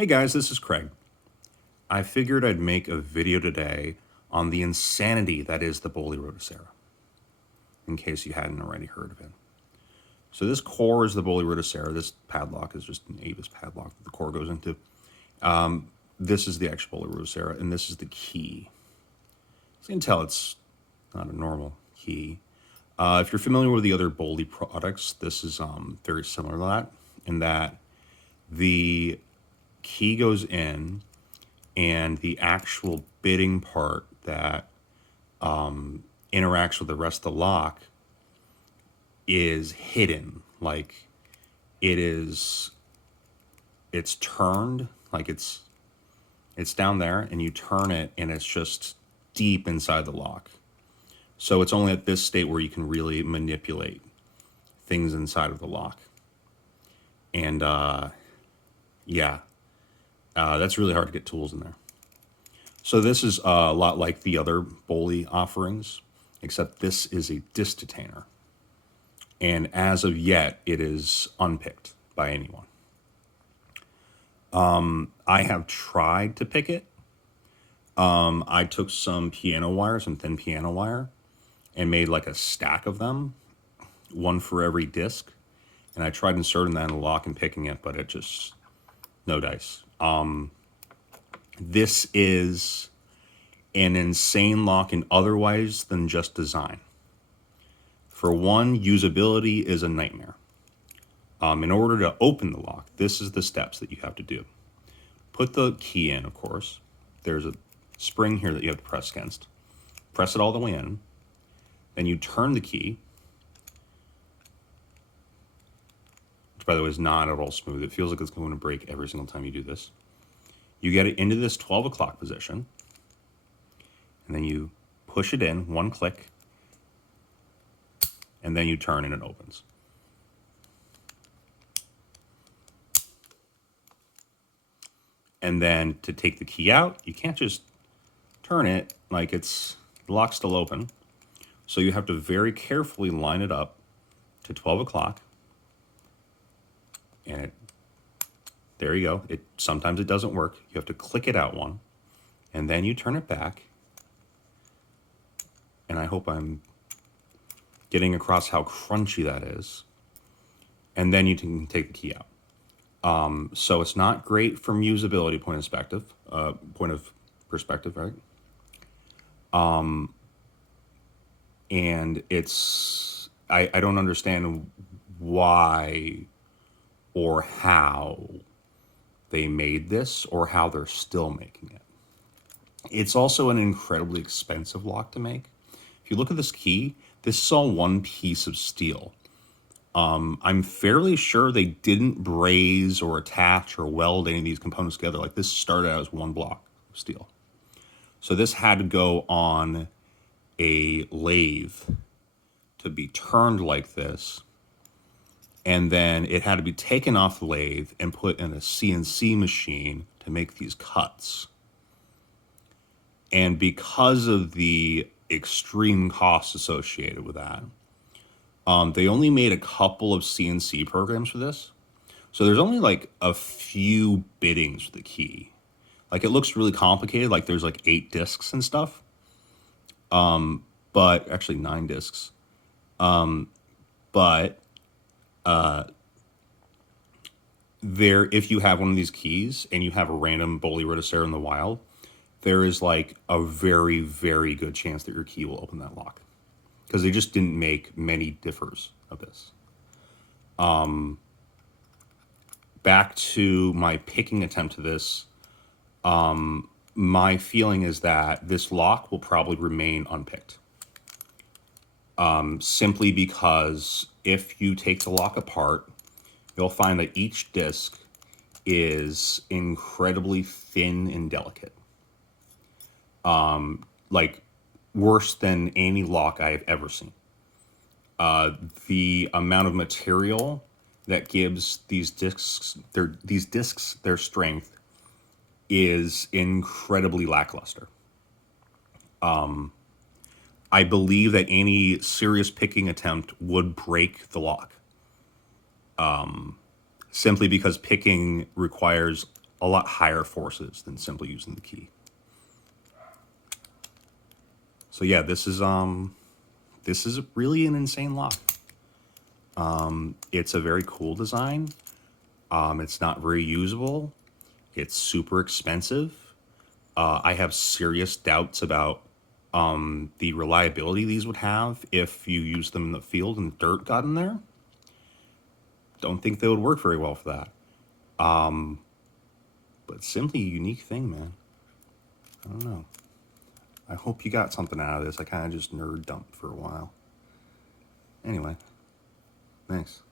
Hey guys, this is Craig. I figured I'd make a video today on the insanity that is the Bowley Rotasera, in case you hadn't already heard of it. So this core is the Bowley Rotasera. This padlock is just an Avis padlock that the core goes into. This is the actual Bowley Rotasera, and this is the key. So you can tell it's not a normal key. If you're familiar with the other Bowley products, this is very similar to that, in that the key goes in and the actual bitting part that interacts with the rest of the lock is hidden. Like it's turned, like it's down there, and you turn it and it's just deep inside the lock. So it's only at this state where you can really manipulate things inside of the lock. And that's really hard to get tools in there. So this is a lot like the other Bowley offerings, except this is a disc detainer. And as of yet, it is unpicked by anyone. I have tried to pick it. I took some piano wire, some thin piano wire, and made like a stack of them, one for every disc. And I tried inserting that in the lock and picking it, but it just, no dice. This is an insane lock in other ways than just design. For one, usability is a nightmare. In order to open the lock, this is the steps that you have to do. Put the key in, of course. There's a spring here that you have to press against. Press it all the way in. Then you turn the key, which by the way is not at all smooth. It feels like it's going to break every single time you do this. You get it into this 12 o'clock position, and then you push it in, one click, and then you turn and it opens. And then to take the key out, you can't just turn it like the lock's still open. So you have to very carefully line it up to 12 o'clock. And there you go. Sometimes it doesn't work. You have to click it out one, and then you turn it back. And I hope I'm getting across how crunchy that is. And then you can take the key out. So it's not great from usability point of perspective, right? And I don't understand why or how they made this or how they're still making it. It's also an incredibly expensive lock to make. If you look at this key, this is all one piece of steel. I'm fairly sure they didn't braze or attach or weld any of these components together. Like, this started out as one block of steel. So this had to go on a lathe to be turned like this. And then it had to be taken off the lathe and put in a CNC machine to make these cuts. And because of the extreme costs associated with that, they only made a couple of CNC programs for this. So there's only like a few biddings for the key. Like, it looks really complicated. Like, there's like 8 discs and stuff. But actually 9 discs. If you have one of these keys and you have a random Bowley Rotasera in the wild, there is like a very, very good chance that your key will open that lock, because they just didn't make many differs of this. Back to my picking attempt to this, my feeling is that this lock will probably remain unpicked. Simply because if you take the lock apart, you'll find that each disc is incredibly thin and delicate. Like, worse than any lock I have ever seen. The amount of material that gives these discs their strength is incredibly lackluster. I believe that any serious picking attempt would break the lock. Simply because picking requires a lot higher forces than simply using the key. So yeah, this is really an insane lock. It's a very cool design. It's not very usable. It's super expensive. I have serious doubts about the reliability these would have if you used them in the field and dirt got in there. Don't think they would work very well for that. But simply a unique thing, man. I don't know. I hope you got something out of this. I kind of just nerd dumped for a while. Anyway, thanks.